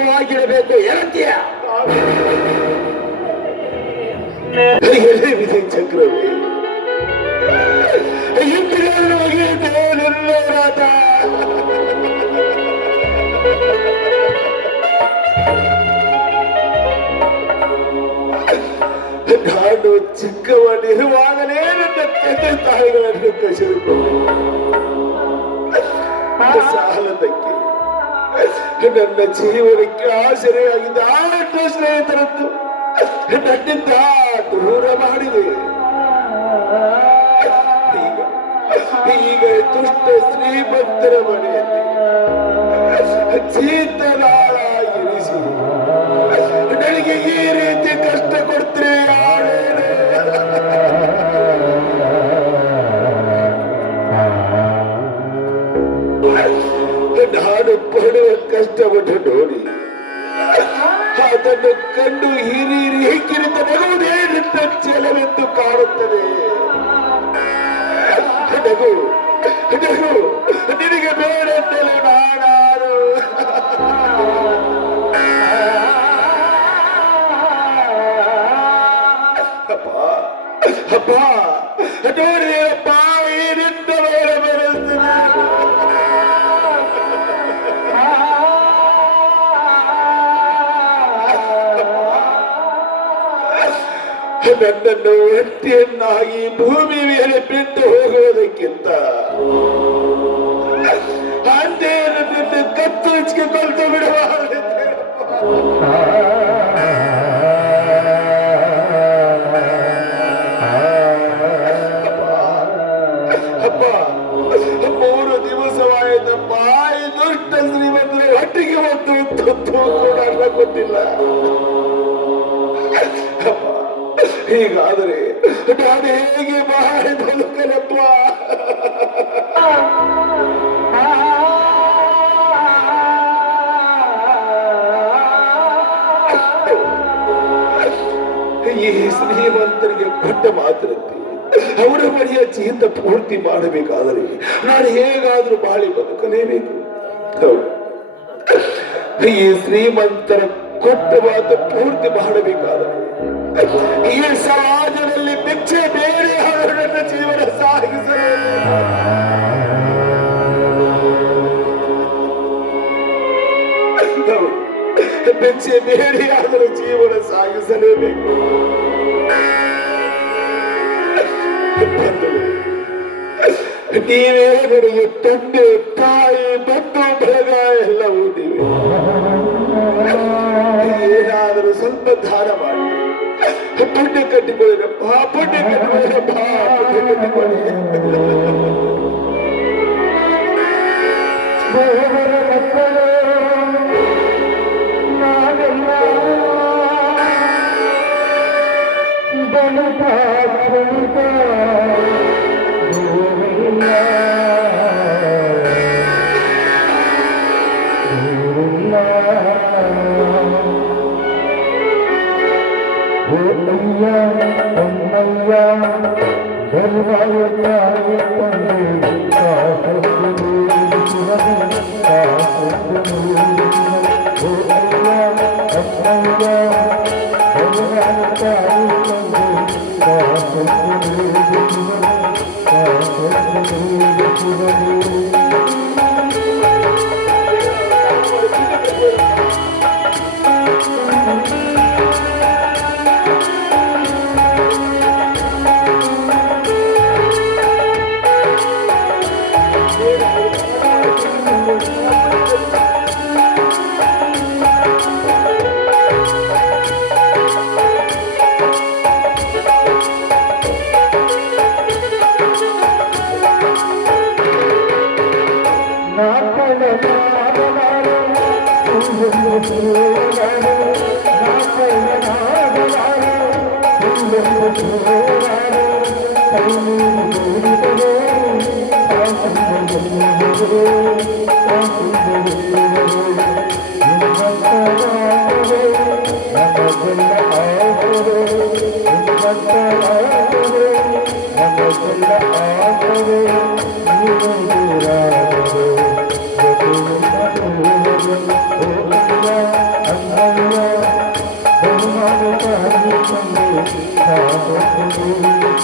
ಮೌನವಾಗಿರಬೇಕು ಹೇಳ್ತೀಯ? ಚಕ್ರವೇ ನಿರ್ಣಯರಾದ ನಾನು ಚಿಕ್ಕವನಿರುವಾಗಲೇ ನನ್ನ ತಂದೆ ತಾಯಿಗಳನ್ನು ಕಸಿದುಕೊಂಡು ಸಾಲದಕ್ಕೆ ನನ್ನ ಜೀವನಕ್ಕೆ ಆಸರೆಯಾಗಿದ್ದ ಆಟೋ ಸ್ನೇಹಿತರದ್ದು ನನ್ನಿಂದ ದೂರ ಮಾಡಿದೆ. ಈಗ ದುಷ್ಟ ಶ್ರೀಮಂತರ ಮನೆಯಲ್ಲಿ ಜೀತನಾಳ ಇರಿಸಿ ನನಗೆ ಈ ರೀತಿ ಕಷ್ಟ ಕೊಡ್ತೀರಿ ಯಾರೇನು? ನಾನು ಪಡುವ ಕಷ್ಟವನ್ನು ನೋಡಿ ಅದನ್ನು ಕಂಡು ಹಿರಿಯ ಕಿರಿತ ನಗುವುದೇ ನನ್ನ ಛಲವೆಂದು ಕಾಣುತ್ತದೆ. ನಗು ನಗು, ನಿನಗೆ ಬೇಡ ಅಂತಲೇ ನಾನಾರು. ಅಪ್ಪ ನೋಡಿ ಅಪ್ಪ, ಏನಿಂದ ಬೇರೆ ಬರುತ್ತದೆ. ನನ್ನನ್ನು ವ್ಯಕ್ತಿಯನ್ನಾಗಿ ಭೂಮಿ ಮೇಲೆ ಬಿಟ್ಟು ಹೋಗುವುದಕ್ಕಿಂತ ಅಂದೇ ನನ್ನನ್ನು ಕತ್ತು ಹಚ್ಚಿಗೆ ಕೊಲ್ತು ಬಿಡುವ. ಅಪ್ಪ, 3 ದಿವಸವಾಯಿತಪ್ಪ ಈ ದುಷ್ಟ ಶ್ರೀಮಂತರು ಒಟ್ಟಿಗೆ ಒಂದು ತುತ್ತು ಕೂಡ ಗೊತ್ತಿಲ್ಲ. ಹೀಗಾದರೆ ನಾನು ಹೇಗೆ ಮಾಡಿ ಬದುಕಲಪ್ಪ? ಈ ಶ್ರೀಮಂತರಿಗೆ ಕೊಟ್ಟ ಮಾತ್ರಕ್ಕೆ ಅವರ ಮನೆಯ ಜೀವಿತ ಪೂರ್ತಿ ಮಾಡಬೇಕಾದರೆ ನಾನು ಹೇಗಾದ್ರೂ ಬಾಳಿ ಬದುಕಲೇಬೇಕು. ಈ ಶ್ರೀಮಂತರ ಕೊಟ್ಟ ಮಾತು ಪೂರ್ತಿ ಮಾಡಬೇಕಾದರೆ ಈ ಸಮಾಜದಲ್ಲಿ ಭಿಕ್ಷೆ ಬೇರೆ ನನ್ನ ಜೀವನ ಸಾಗಿಸಲು ಭಿಕ್ಷೆ ಬೇರೆ ಆದರೂ ಜೀವನ ಸಾಗಿಸಲೇಬೇಕು. ನೀವೇ ನನಗೆ ತಂದೆ ತಾಯಿ ಬಂಧು ಬಳಗ ಎಲ್ಲವೂ ನೀವೇ. ಏನಾದರೂ ಸ್ವಲ್ಪ ದಾನ ಮಾಡಿ ಪುಣ್ಯ ಕಟ್ಟಿಕೊಳ್ಳಿರಪ್ಪ, ಪುಣ್ಯ ಕಟ್ಟಿಕೊಳ್ಳಿರಪ್ಪ, ಪುಣ್ಯ ಕಟ್ಟಿಕೊಳ್ಳಿ. Oh, ಈ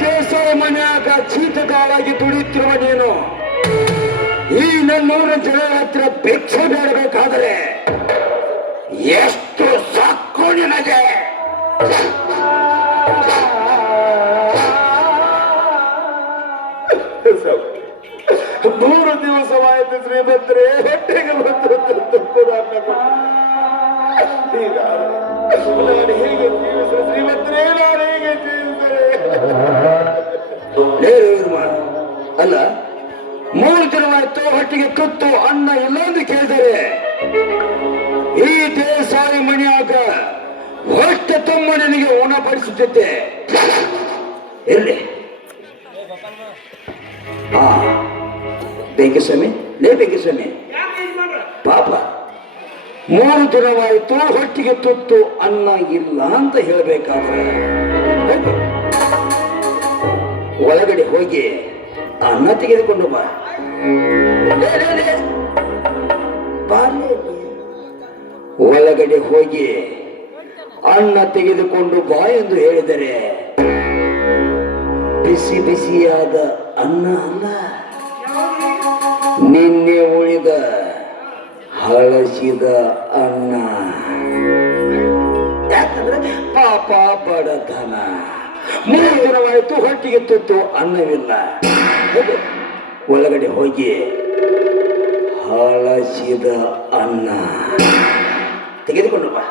ದೇವಸ್ಥಾನ ಮನೆಯಾಗ ಚೀತಕಾಲಾಗಿ ದುಡಿತಿರುವ ನೀನು ಈ ನನ್ನೂರ ಜನರ ಹತ್ರ ಭಿಕ್ಷೆ ಬೇಡಬೇಕಾದರೆ ಎಷ್ಟು ಸಾಕು ನಿನಗೆ? ಮೂರು ದಿವಸವಾಯಿತು ಶ್ರೀಮಂತರೇ, ಹೊಟ್ಟೆಗೆ ಬಂದು ಕೂಡ ನಾನು ಹೇಗೆ ಜೀವಿಸ ಶ್ರೀಮಂತರೇ, ನಾನು ಹೇಗೆ ಜೀವಿಸರೆ? ಅಲ್ಲ, 3 ದಿನವಾಯ್ತು ಹೊಟ್ಟಿಗೆ ತುತ್ತು ಅನ್ನ ಇಲ್ಲ ಎಂದು ಕೇಳಿದರೆ ಈ ದೇಸಾಯಿ ಮನೆಯಾಗ ಹೊಟ್ಟೆ ತುಂಬ ನಿನಗೆ ಉಣಪಡಿಸುತ್ತಿದ್ದೆ. ಎಲ್ಲಿ ಬೆಂಕಿಸ್ವಾಮಿ, ಲೇ ಬೆಂಕಿಸ್ವಾಮಿ, ಪಾಪ 3 ದಿನವಾಯಿತು ಹೊಟ್ಟಿಗೆ ತುತ್ತು ಅನ್ನ ಇಲ್ಲ ಅಂತ ಹೇಳಬೇಕಾದ್ರೆ ಒಳಗಡೆ ಹೋಗಿ ಅನ್ನ ತೆಗೆದುಕೊಂಡು ಬಾ. ಒಳಗಡೆ ಹೋಗಿ ಅನ್ನ ತೆಗೆದುಕೊಂಡು ಬಾ ಎಂದು ಹೇಳಿದರೆ ಬಿಸಿ ಬಿಸಿಯಾದ ಅನ್ನ ಅಲ್ಲ, ನಿನ್ನೆ ಉಳಿದ ಹಳಸಿದ ಅನ್ನ. ಯಾಕಂದ್ರೆ ಪಾಪ ಬಡತನ, 3 ದಿನವಾಯಿತು ಹೊಟ್ಟಿಗೆ ತುತ್ತು ಅನ್ನವಿಲ್ಲ. ಒಳಗಡೆ ಹೋಗಿ ಹಳಸಿದ ಅನ್ನ ತೆಗೆದುಕೊಂಡು ಬಾ.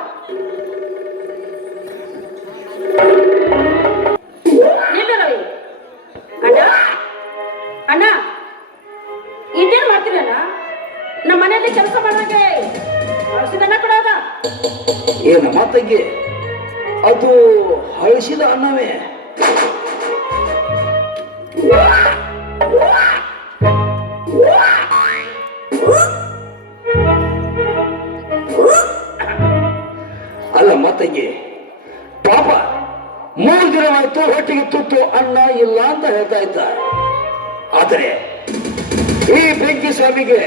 ಅಣ್ಣ, ಇದೇನ್ ಮಾಡ್ತೀರಣ್ಣ? ನಮ್ಮ ಮನೆಯಲ್ಲಿ ಕೆಲಸ ಮಾಡಾಗೆ ಹಳಸಿದನ್ನ ಕೊಡೋದ? ಏನಮ್ಮ ತಂಗಿ, ಅದು ಹಳಸಿದ ಅನ್ನವೇ. ಅಲ್ಲಮ್ಮ ತಂಗಿ, ಪಾಪ 3 ದಿನವಾಯ್ತು ಹೊಟ್ಟಿಗೆ ತುತ್ತು ಅನ್ನ ಇಲ್ಲ ಅಂತ ಹೇಳ್ತಾ ಇದ್ದ. ಆದರೆ ಈ ಬೆಂಕಿ ಸ್ವಾಮಿಗೆ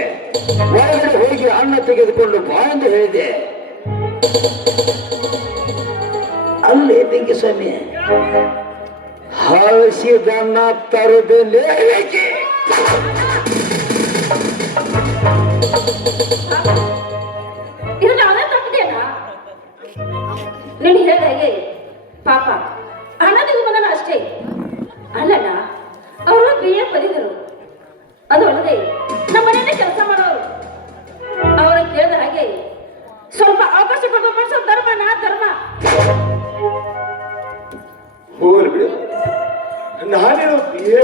ಒಳಗಡೆ ಹೋಗಿ ಅನ್ನ ತೆಗೆದುಕೊಂಡು ಬಾ ಎಂದು ಹೇಳಿದೆ. ಅಲ್ಲೇ ಬೆಂಕಿ ಸ್ವಾಮಿ, ಹಳಸಿದನ್ನ ತರಬೇಲೆ ಇದನ್ನ ಅವನೇ ತಪ್ಪಿದೆಯಲ್ಲ? ನೀನು ಹೇಳಿದ ಹಾಗೆ ಪಾಪ ಅಣ್ಣದಿಗೂ ಬಂದನ ಅಷ್ಟೇ. ಅಲ್ಲಣ್ಣ, ಅವರು BA ಬರೆದರು. ಅದು ಅಲ್ಲದೆ ನಮ್ಮ ಮನೆಯಲ್ಲೇ ಕೆಲಸ ಮಾಡೋರು. ಅವರ ಕೇಳಿದ ಹಾಗೆ ಸ್ವಲ್ಪ ಅವಕಾಶ ಕೊಡಬೇಕು. ಧರ್ಮನ ಧರ್ಮ ಹೋಗಲಿ ಬಿಡಿ. ನಾನೇನು BA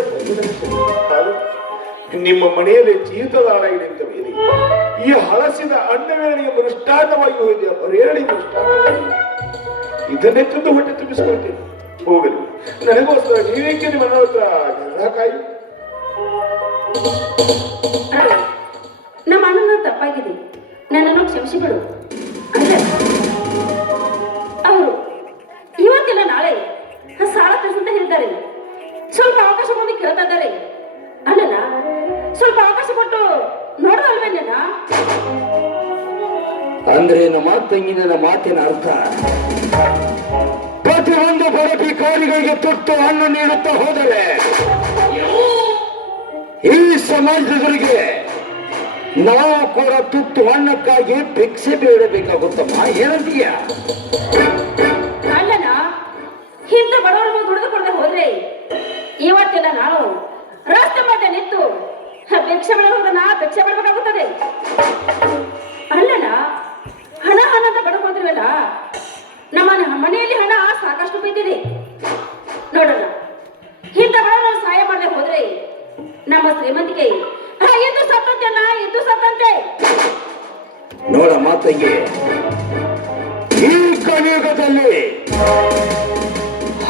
ನಿಮ್ಮ ಮನೆಯಲ್ಲಿ ಜೀತದಾಳಾಗಿ ನಿಂತ ಮೇಲೆ ಈ ಹಳಸಿದ ಅನ್ನವೇ ನನಗೆ ಮೃಷ್ಟಾನ್ನವಾಗಿ ಹೋಗಿದೆ. ಬರೇಳಿ ಮೃಷ್ಟಾನ್ನ, ಇದನ್ನೇ ತಿಂದು ಹೊಟ್ಟೆ ತುಂಬಿಸ್ಕೊಳ್ತೀನಿ. ಹೋಗಲಿ, ನನಗೋಸ್ಕರ ನೀವೇಕೆ ನಿಮ್ಮ ಮನೆ ಹತ್ರ ಜಗಳ ಕಾಯಿ? ನಮ್ಮ ಅಣ್ಣನ ತಪ್ಪಾಗಿದೆ, ನನ್ನನ್ನು ಕ್ಷಮಿಸಿಬಿಡು. ಅಂದ್ರೆ ಅವರು ಇವತ್ತಿಲ್ಲ ನಾಳೆ ಅಂದ್ರೆ ನಮ್ಮ ತಂಗಿನ ಮಾತಿನ ಅರ್ಥ ಪ್ರತಿಯೊಂದು ಬಡ ಭಿಕಾರಿಗಳಿಗೆ ತುತ್ತು ಹಣ್ಣು ನೀಡುತ್ತಾ ಹೋದರೆ ಈ ಸಮಾಜದವರಿಗೆ ನಾವು ಕೂಡ ತುತ್ತು ಹಣ್ಣಕ್ಕಾಗಿ ಭಿಕ್ಷೆ ಬೇಡಬೇಕಾಗುತ್ತಮ್ಮ. ಏನಂತೀಯ? ಅಣ್ಣನ ಇಂಥ ಬಡವರನ್ನು ದುಡಿದುಕೊಳ್ಳದೆ ಹೋದ್ರೆ ಇವತ್ತೆಲ್ಲ ನಾನು ರಸ್ತೆ ಮಧ್ಯೆ ನಿಂತು ಭಿಕ್ಷೆ ಬಿಡಬೇಕಾಗುತ್ತದೆ. ಅಲ್ಲನ ಹಣ ಅಂತ ಬಡ್ಕೊಂತೀವಲ್ಲ, ನಮ್ಮ ಮನೆಯಲ್ಲಿ ಹಣ ಸಾಕಷ್ಟು ಬಿದ್ದಿದೆ ನೋಡೋಣ. ಇಂಥ ಬಡವರನ್ನು ಸಹಾಯ ಮಾಡದೆ ಹೋದ್ರೆ ನಮ್ಮ ಶ್ರೀಮಂತಿಗೆ ಎದ್ದು ಸತ್ತಂತೆ ಅಲ್ಲ, ಎದ್ದು ಸತ್ತಂತೆ. ನೋಡ ಮಾತಂಗೆ, ಈ ಕಲಿಯುಗದಲ್ಲಿ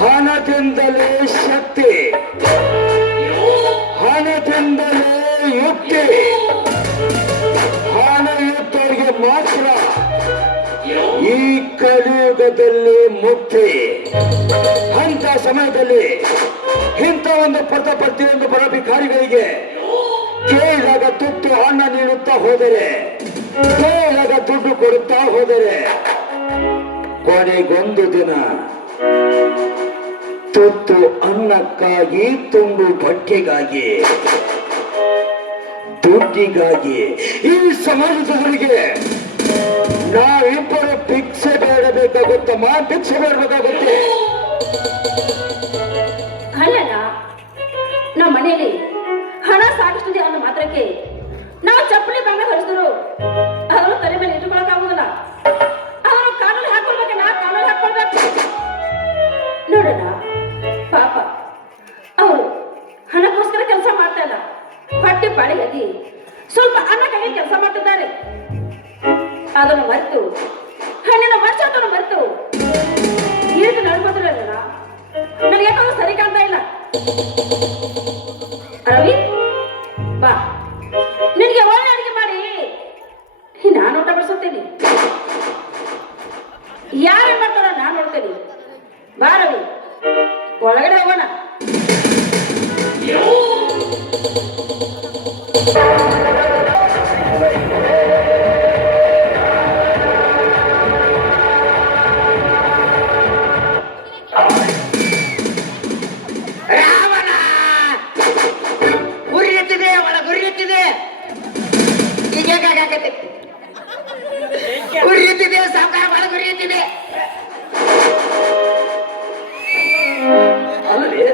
ಹಣದಿಂದಲೇ ಶಕ್ತಿ, ಹಣದಿಂದಲೇ ಯುಕ್ತಿ, ಹಣ ಇದ್ದವರಿಗೆ ಮಾತ್ರ ಈ ಕಲಿಯುಗದಲ್ಲಿ ಮುಕ್ತಿ. ಅಂತ ಸಮಯದಲ್ಲಿ ಇಂಥ ಒಂದು ಪ್ರತಿಯೊಂದು ಬಡ ಭಿಕಾರಿಗಳಿಗೆ ಕೇಳಿದಾಗ ತುತ್ತು ಹಣ ನೀಡುತ್ತಾ ಹೋದರೆ, ಕೇಳಿದಾಗ ದುಡ್ಡು ಕೊಡುತ್ತಾ ಹೋದರೆ, ಕೊನೆಗೊಂದು ದಿನ ತುತ್ತು ಅನ್ನಕ್ಕಾಗಿ, ತುಂಬು ಬಟ್ಟೆಗಾಗಿ, ದುಡ್ಡಿಗಾಗಿ ಈ ಸಮಾಜದವರಿಗೆ ನಾವಿಬ್ಬರು ಭಿಕ್ಷೆ ಬೇಡಬೇಕಾಗುತ್ತಮ್ಮ, ಭಿಕ್ಷೆ ಬೇಡಬೇಕಾಗುತ್ತೆ. ಅಲ್ಲಲ್ಲ, ನಮ್ಮ ಮನೆಯಲ್ಲಿ ಹಣ ಸಾಕಷ್ಟಿದೆ ಅನ್ನೋ ಮಾತ್ರಕ್ಕೆ ನಾವು ಚಪ್ಪಲಿ ಬಂದ ಹೊರಿಸಿದ್ರು ಅದನ್ನು ತಲೆ ಮೇಲೆ ಇಟ್ಟುಕೊಳ್ಳಕ್ಕಾಗುದಿಲ್ಲ. ಅದನ್ನು ಕಾನೂನು ಹಾಕೊಳ್ಬೇಕಲ್ಲ, ಕಾನೂನು ಹಾಕೊಳ್ಬೇಕು. ನೋಡೋಣ, ಪಾಪ ಅವರು ಹಣಕ್ಕೋಸ್ಕರ ಕೆಲಸ ಮಾಡ್ತಾ ಇಲ್ಲ, ಹೊಟ್ಟೆ ಪಾಡಿಗಾಗಿ ಸ್ವಲ್ಪ ಅನ್ನಕ್ಕಾಗಿ ಕೆಲಸ ಮಾಡ್ತಿದ್ದಾರೆ. ಅದನ್ನು ಮರೆತು, ಹಣ್ಣಿನ ವರ್ಷವನ್ನು ಮರೆತು ಈ ರೀತಿ ನಡ್ಕೋತಿರಲ್ಲ, ನನಗೆ ಯಾಕಂದ್ರೆ ಸರಿ ಕಾಣ್ತಾ ಇಲ್ಲ. ರವಿ, ಬಾ, ನಿನಗೆ ಒಳ್ಳೆ ಅಡಿಗೆ ಮಾಡಿ ನಾನು ಊಟ ಬಡಿಸುತ್ತೇನೆ. ಯಾರೇನ್ ಮಾಡ್ತಾರ ನಾನು ನೋಡ್ತೇನೆ. ಬಾ ರವಿ, ಒಳಗಡೆ ಹೋಗೋಣ. ರಾವಣ ಗುರಿ ಎತ್ತಿದೆ, ಒಳ ಗುರಿ ಎತ್ತಿದೆ. ಈಗ ಹೇಗಾಗತ್ತೆ? ಗುರಿ ಎತ್ತಿದೆ, ಸಾವುಕಾರ ಒಳ ಗುರಿ ಎತ್ತಿದೆ. ಅಲ್ಲೇ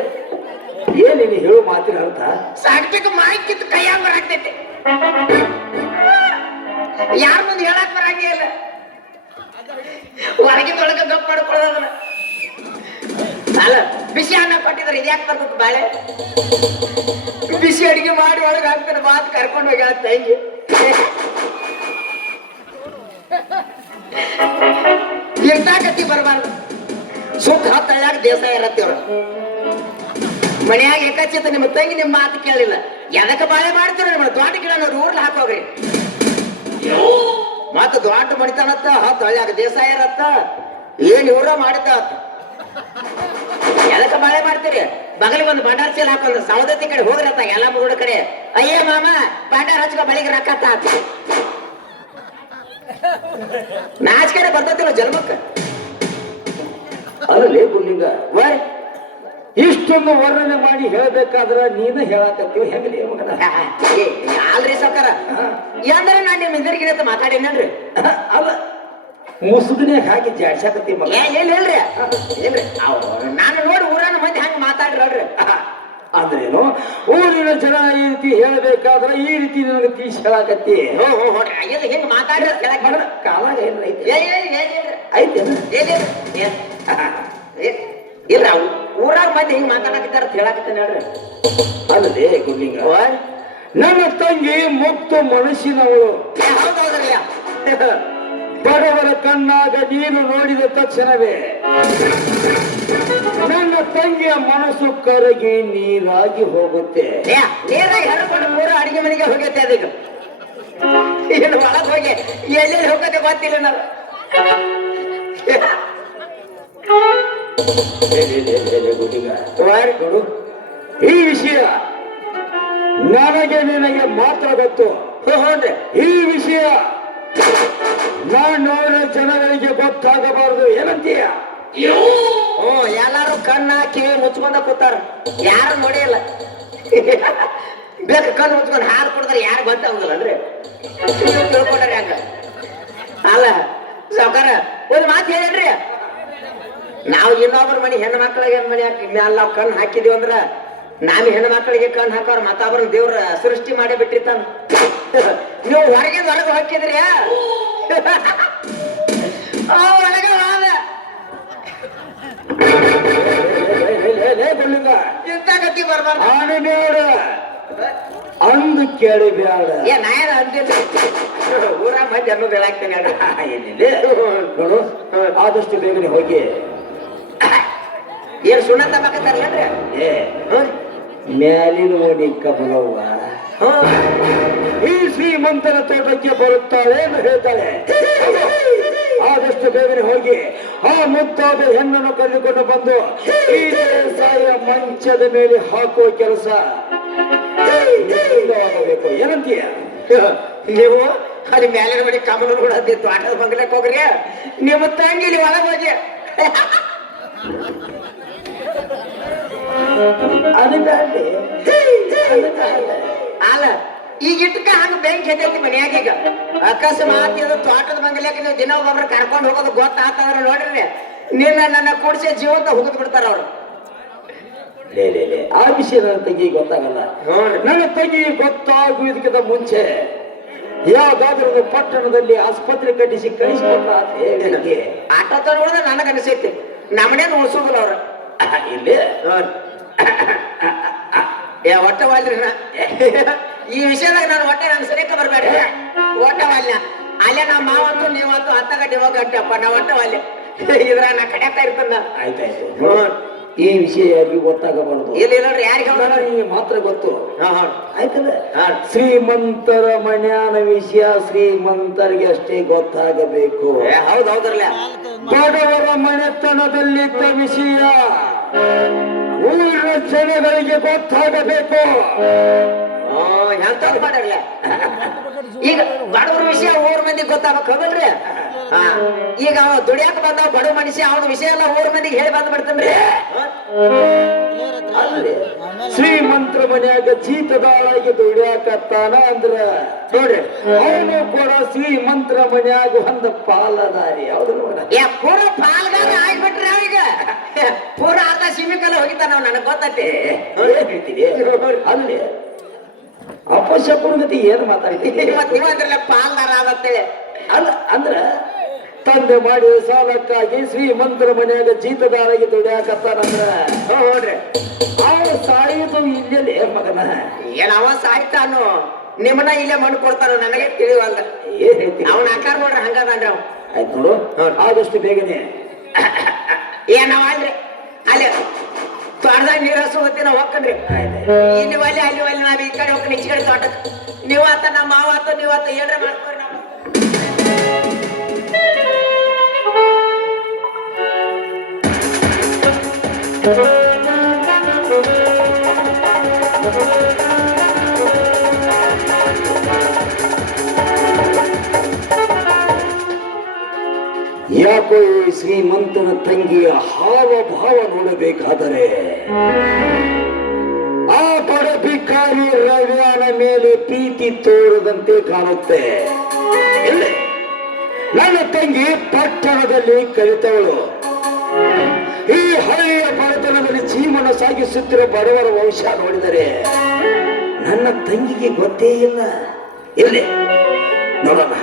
ಏನೇನು ಹೇಳೋ ಮಾತಿನ ಅರ್ಥ? ಸಾಕ್ಬೇಕು ಮಾಹಿತಿ ಕೈಯಾಗ ಬರಾಗ್ತೈತೆ, ಯಾರ ಮುಂದೆ ಹೇಳಕ್ ಬರಂಗೇ ಇಲ್ಲ. ಒಳಗೆ ಗಪ್ ಮಾಡ್ಕೊಳ್ಳೋದನ್ನ ಅಲ್ಲ, ಬಿಸಿ ಅನ್ನ ಕೊಟ್ಟಿದ್ರೆ ಇದ್ಯಾಕೆ ಬರ್ತದ ಬಾಳೆ? ಬಿಸಿ ಅಡಿಗೆ ಮಾಡಿ ಒಳಗೆ ಹಾಕ್ತಾನೆ, ಮಾತು ಕರ್ಕೊಂಡು ಹೋಗಿ ಆ ತಂಗಿ. ಇರ್ತಾಕತ್ತಿ ಬರಬಾರ್ದು, ಸುಖ ತಳ್ಯಾಗ ದೇಸಾಯ ಇರತ್ತೇವ್ರ. ಮನ್ಯಾಗ ಏಕಾಚಿತ ನಿಮ್ಮ ತಂಗಿ ನಿಮ್ಮ ಮಾತು ಕೇಳಿಲ್ಲ, ಎದಕ್ಕೆ ಬಾಳೆ ಮಾಡ್ತೀರ? ನಿಮ್ಮ ದೊಡ್ಡ ಗಿಡ ನಾವು ಊರ್ಲಿ ಹಾಕೋಗ್ರಿ. ಮತ್ತ ದೊಡ್ಡ ಮಣಿತಾನತ್ತ, ತಳ್ಯಾಗ ದೇಸಾಯ ಇರತ್ತ, ಏನ್ ಇವ್ರ ಮಾಡಿದ್ದ. ಎದಕ್ಕೆ ಬಾಳೆ ಮಾಡ್ತೀರಿ? ಬಗಲಿಗೆ ಒಂದು ಬಂಡಾರ ಚೀಲ ಹಾಕೊಂಡ್ರೆ ಸೌದತ್ತಿ ಕಡೆ ಹೋಗ್ರತ್ತ ಎಲ್ಲ ಮುಗುಡ ಕಡೆ. ಅಯ್ಯ ಮಾಮ, ಬಂಡಾರ ಹಚ್ಕೊ ಬಳಿಗೆ ರಕ್ಕತ್ತ. ನಾಚಿಕೆ ಬರ್ತತಿಲ್ಲ ಜನ್ಮಕ್ಕ. ಅಲ್ಲೇ ಗುಲ್ಲಿಂಗ, ಇಷ್ಟೊಂದು ವರ್ಣನೆ ಮಾಡಿ ಹೇಳ್ಬೇಕಾದ್ರ ನೀನ ಹೇಳಾಕತ್ತೀವಿ ಹೆಂಗಲಿ ಮಗನ? ಅಲ್ರಿ ಸಾವ್ಕಾರ, ಅಂದ್ರೆ ನಾನು ನಿಮ್ಮ ಹಿಂದಿರ್ಗಿರಿ ಅಂತ ಮಾತಾಡೇನಲ್ರಿ? ಅಲ್ಲ, ಮುಸುಗನ್ಯಾಗ ಹಾಕಿ ಜಾಡ್ಸಾಕತ್ತಿ ಮಗ. ಹೇಳ್ರಿ ನಾನು ನೋಡಿ ಊರನ್ನ ಮಂದಿ ಹಂಗ ಮಾತಾಡ್ರಲ್ರಿ. ಅಂದ್ರೇನು, ಊರಿನ ಜನ ಈ ರೀತಿ ಹೇಳಬೇಕಾದ್ರೆ ಈ ರೀತಿ ನನಗೆ ತೀಸ್ ಹೇಳಾಕತ್ತಿ. ಹಿಂಗ ಮಾತಾಡ್ರ ಕಾಲಾಗ ಏನ್ ಐತಿ? ಐತಿ ಇಲ್ಲ, ಊರಾಗ ಮಂದಿ ಹಿಂಗ್ ಮಾತಾಡಕತ್ತಾರ ಅಂತ ಹೇಳಾಕತ್ತೇನೆ ಹೇಳ್ರಿ. ಅಲ್ಲದೆ ಗುಡ್ಲಿಂಗ, ನನ್ನ ತಂಗಿ ಮುಕ್ತ ಮನಸ್ಸಿನವಳು. ಹೌದೌದ್ರಯ್ಯ, ಬಡವರ ಕಣ್ಣಾಗ ನೀರು ನೋಡಿದ ತಕ್ಷಣವೇ ನನ್ನ ತಂಗಿಯ ಮನಸ್ಸು ಕರಗಿ ನೀರಾಗಿ ಹೋಗುತ್ತೆ. ನೀರಾಗಿ ಹರ್ಕೊಂಡು ಪೂರ ಅಡಿಗೆ ಮನೆಗೆ ಹೋಗೈತೆ ಅದೀಗ. ಏನು ಒಳಗೆ ಹೋಗಿ ಎಲ್ಲೆಲ್ಲಿ ಹೋಗತ್ತೆ ಗೊತ್ತಿಲ್ಲ ನಾವು. ನೋಡು, ಈ ವಿಷಯ ನನಗೆ ನಿನಗೆ ಮಾತ್ರ ಗೊತ್ತು. ಹೋಗ್ರಿ, ಈ ವಿಷಯ ನಾನು ಜನಗಳಿಗೆ ಗೊತ್ತಾಗಬಾರದು ಏನಂತೀಯ? ಎಲ್ಲಾರು ಕಣ್ಣ ಕಿವಿ ಮುಚ್ಕೊಂಡ ಕೂತಾರ, ಯಾರು ನೋಡಿಲ್ಲ. ಬೇಕು ಕಣ್ಣು ಮುಚ್ಕೊಂಡು ಹಾರು ಕೊಡಿದ್ರೆ ಯಾರು ಗೊತ್ತಾಗುದಿಲ್ಲ ಅಂದ್ರೆ ತಿಳ್ಕೊಂಡ್ರಿ ಹಂಗ. ಅಲ್ಲ ಸಾವುಕಾರ ಒಂದು ಮಾತು ಹೇಳಿದ್ರಿ, ನಾವು ಇನ್ನೊಬ್ಬರ ಮನೆ ಹೆಣ್ಣು ಮಕ್ಕಳಿಗೆ ಮನೆ ಮ್ಯಾಲ ನಾವು ಕಣ್ಣು ಹಾಕಿದೀವಿ ಅಂದ್ರ ನಾವ್ ಹೆಣ್ಣು ಮಕ್ಕಳಿಗೆ ಕಣ್ಣು ಹಾಕೋರು ಮತ್ತೊಬ್ಬರ ದೇವ್ರ ಸೃಷ್ಟಿ ಮಾಡೇ ಬಿಟ್ಟಿರ್ತಾನ. ನೀವು ಹೊರಗೆ ಹಾಕಿದ್ರಿ ಒಳಗೆ ಇಂಥ ಗತಿ ಬರ್ಬಾರ್ದು. ಅಂದು ಕೇಳಿ ಬೇಡ. ನಾಯನ ಅಂತಿಲ್ಲ, ಊರ ಮಂದಿ ಅನ್ನೋದು ಹೇಳಾಕ್ತೇನೆ. ನೋಡು, ಆದಷ್ಟು ಬೇಗನೆ ಹೋಗಿ. ಏನ್ ಸುಣ್ಣಂತ ಬಾಕತ್ತಾರಲ್ರಿ? ಮ್ಯಾಲಿನ ಓಡಿ ಕಬಲವ್ವ ಈ ಶ್ರೀಮಂತನ ತೋಟಕ್ಕೆ ಬರುತ್ತಾಳೆ ಎಂದು ಹೇಳ್ತಾಳೆ. ಆದಷ್ಟು ಬೇಗನೆ ಹೋಗಿ ಆ ಮುದ್ದಾದ ಹೆಣ್ಣನ್ನು ಕರೆದುಕೊಂಡು ಬಂದು ಈ ಸಾಯ ಮಂಚದ ಮೇಲೆ ಹಾಕುವ ಕೆಲಸ ಆಗಬೇಕು. ಏನಂತೀಯ? ನೀವು ಅಲ್ಲಿ ಮ್ಯಾಲಿನ ಬಳಿ ಕಮಲ ಕೂಡ ತೋಟದ ಬಂಗ್ಲಕ್ಕೆ ಹೋಗ್ರಿ, ನಿಮ್ಮ ತಂಗಿ ಇಲ್ಲಿ ಒಳಗೆ ಹೋಗಿ. ಅಲ್ಲ ಈಗ ಇಟ್ಟಕ ಹಂಗ ಬೆಂಕಿ ಹೆದೈತಿ ಮನ್ಯಾಗ. ಈಗ ಅಕಸ್ಮಾತ್ ಇದು ತೋಟದ ಬಂಗ್ಲಕ್ಕೆ ನೀವು ದಿನ ಒಬ್ಬೊಬ್ರು ಕರ್ಕೊಂಡು ಹೋಗೋದು ಗೊತ್ತಾಗ್ತದ್ರ ನೋಡ್ರಿ, ನನ್ನ ಕೂಡಿಸಿ ಜೀವಂತ ಹೋಗದ್ ಬಿಡ್ತಾರ ಅವ್ರು. ಆ ವಿಷಯ ನನ್ನ ತಂಗಿ ಗೊತ್ತಾಗಲ್ಲ. ನನ್ನ ತಂಗಿ ಗೊತ್ತಾಗುವುದಕ್ಕಿಂತ ಮುಂಚೆ ಯಾವ್ದಾದ್ರೂ ಒಂದು ಪಟ್ಟಣದಲ್ಲಿ ಆಸ್ಪತ್ರೆ ಕಟ್ಟಿಸಿ ಕಳಿಸ್ಕೊಟ್ರ ಆಟ ತಗೊಳ್ಳೋದ ನನಗನಿಸೈತಿ. ನಮ್ಮನೇನು ಉಳಿಸೋದಿಲ್ಲ ಅವ್ರ. ಇಲ್ಲಿ ಒಟ್ಟವಾಲ್ರಿ ಈ ವಿಷಯದಾಗ ನಾನು ಹೊಟ್ಟೆ ನನ್ ಸರಿಕ ಬರ್ಬೇಡ್ರಿ. ಒಟ್ಟವಾಲ್ಯ ಅಲ್ಲೇ ನಮ್ಮ ಮಾವಂತೂ ನೀವಂತೂ 10 ಗಂಟೆ ಹೋಗಟ್ಟಪ್ಪ, ನಾ ಒಟ್ಟವಾಲ್ಯ ಇದ್ರ ನಾ ಕಡ್ಯಾಕ ಇರ್ತದ. ಆಯ್ತಾಯ್ತು, ಈ ವಿಷಯ ಯಾರಿಗೂ ಗೊತ್ತಾಗಬಾರದು. ಇಲ್ಲಿ ನೋಡ್ರಿ, ಯಾರಿಗೆ ಮಾತ್ರ ಗೊತ್ತು. ಆಯ್ತದ. ಶ್ರೀಮಂತರ ಮನ್ಯಾನ ವಿಷಯ ಶ್ರೀಮಂತರಿಗೆ ಅಷ್ಟೇ ಗೊತ್ತಾಗಬೇಕು. ಹೌದೌದ್ರಲ್ಲ. ಬಡವರ ಮನೆತನದಲ್ಲಿದ್ದ ವಿಷಯ ಊರಿನ ಜನಗಳಿಗೆ ಗೊತ್ತಾಗಬೇಕು. ಎಂತ ಮಾಡಿರ್ಲ ಈಗ ಬಡವರ ವಿಷಯ ಊರ್ ಮಂದಿಗೆ ಗೊತ್ತಾಗಬೇಕು ಹೌದಲ್ರಿ? ಈಗ ಅವ ದುಡಿಯಾಕ ಬಂದ ಬಡವ ಮನುಷ್ಯ ಅವನ ವಿಷಯ ಎಲ್ಲ ಊರ್ ಮಂದಿಗೆ ಹೇಳಿ ಬಂದ್ ಬಿಡ್ತಾನ್ರಿ. ಶ್ರೀಮಂತರ ಮನ್ಯಾಗ ಜೀತದಾಳಾಗಿ ದುಡಿಯಾಕತ್ತಾನ ಅಂದ್ರ ನೋಡ್ರಿ, ಅವನು ಕೂಡ ಶ್ರೀಮಂತರ ಮನ್ಯಾಗ ಒಂದು ಪಾಲದಾರಿ. ಹೌದು, ಪೂರ ಪಾಲ್ಗಾರ ಆಗ್ಬಿಟ್ರಿ ಅವೀಗ. ಪೂರ ಅರ್ಧ ಸಿಮಿಕಲ್ಲ ಹೋಗಿತಾನ ನಾವು, ನನಗ್ ಗೊತ್ತೈತಿ. ಹೇಳ್ತೀನಿ ಅಲ್ಲಿ ಅಪಶಕುನ ಗತಿ ಏನು ಮಾತಾಡ್ತೀನಿ. ನೀವಂದ್ರಲ್ಲ ಪಾಲ್ದಾರ ಆಗತ್ತೇಳಿ. ಅಲ್ಲ ಅಂದ್ರ ತಂದೆ ಮಾಡಿದ ಸಾಲಕ್ಕಾಗಿ ಶ್ರೀಮಂತರ ಮನ್ಯಾಗ ಜೀತದಾರಾಗಿ ದುಡಿಯಾಕತ್ತಾನಂದ್ರ ನೋಡ್ರಿ, ಅವ ಸಾಯುದು ಇಲ್ಲೇ ಮಗನ. ಏನ್ ಅವ ಸಾಯ್ತಾನು, ನಿಮ್ಮನ್ನ ಇಲ್ಲೇ ಮಣ್ಣು ಕೊಡ್ತಾನ, ನನಗೆ ತಿಳಿವಲ್ಲ. ಏನ್ ಹೇಳ್ತೀನಿ? ಅವನ ಆಕಾರ ನೋಡ್ರಿ ಹಂಗದನ್ರಿ ಅವ್. ಆಯ್ತು ನೋಡು, ಆದಷ್ಟು ಬೇಗನೆ ಏನವ ಅಲ್ರಿ ಅಲ್ಲಿ ತೋಟದಾಗ ನೀರು ಹಸು ನಾವು ಹೋಗ್ಕನ್ರಿ. ಇಲ್ಲಿ ಒಲೆ ಅಲ್ಲಿ ಒಲೆ ನಾವ್ ಈ ಕಡೆ ಹೋಗ್ಕೊಂಡು ಈಚೆ ಕಡೆ ತೋಟಕ್ಕೆ. ನೀವಾತ ನಮ್ಮ ಮಾವಾತ ನೀವಾತ ಏನ್ರ ಮಾಡ್ಕೋರಿ. ನಾವು ಯಾಕೋ ಈ ಶ್ರೀಮಂತನ ತಂಗಿಯ ಹಾವಭಾವ ನೋಡಬೇಕಾದರೆ ಆ ಬಡ ಭಿಕಾರಿ ರವ್ಯಾನ ಮೇಲೆ ಪ್ರೀತಿ ತೋರದಂತೆ ಕಾಣುತ್ತೆ. ಇಲ್ಲಿ ನನ್ನ ತಂಗಿ ಪಟ್ಟಣದಲ್ಲಿ ಕಲಿತವಳು. ಈ ಹಳೆಯ ಬಡತನದಲ್ಲಿ ಜೀವನ ಸಾಗಿಸುತ್ತಿರುವ ಬಡವರ ವಂಶ ನೋಡಿದರೆ ನನ್ನ ತಂಗಿಗೆ ಗೊತ್ತೇ ಇಲ್ಲ. ಇಲ್ಲಿ ನೋಡೋಣ.